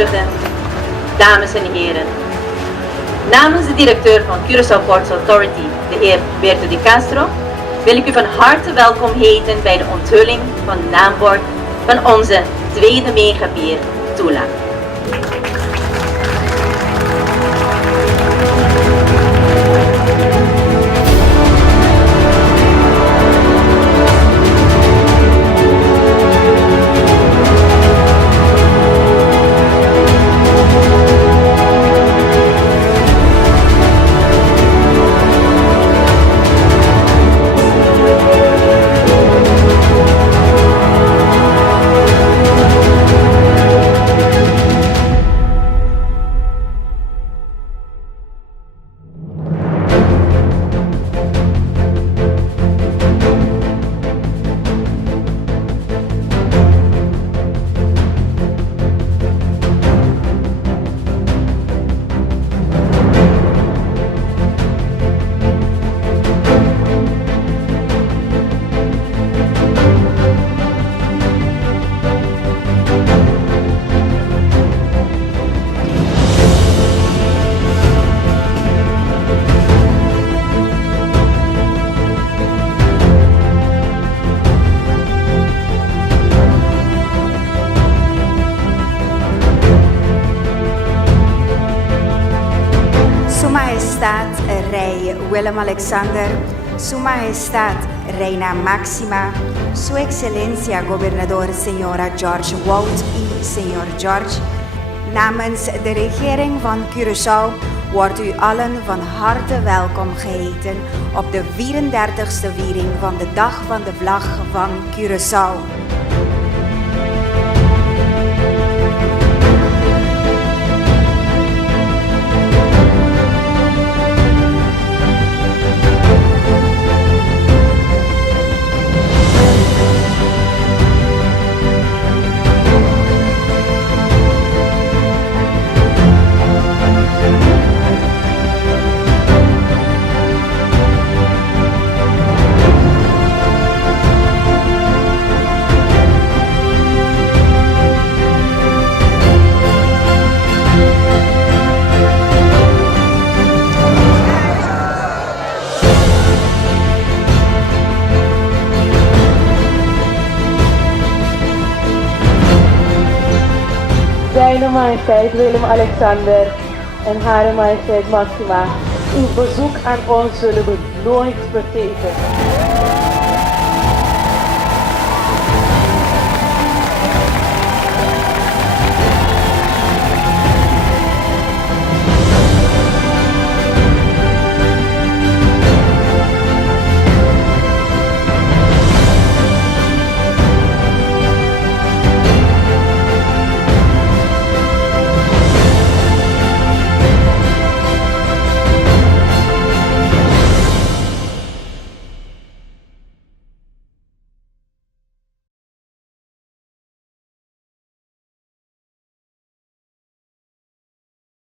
uitgenodigden, dames en heren. Namens de directeur van Curaçao Ports Authority, de heer Berto de Castro, wil ik u van harte welkom heten bij de onthulling van het naambord van onze tweede megapier, Tula. Rei Willem-Alexander, Su Majestad Reina Máxima, Su Excelência Gobernador Senora George Wout y Senor George. Namens de regering van Curaçao wordt u allen van harte welkom geheten op de 34e viering van de Dag van de Vlag van Curaçao. Zijne Majesteit Willem-Alexander en Hare Majesteit Maxima, uw bezoek aan ons zullen we nooit vergeten.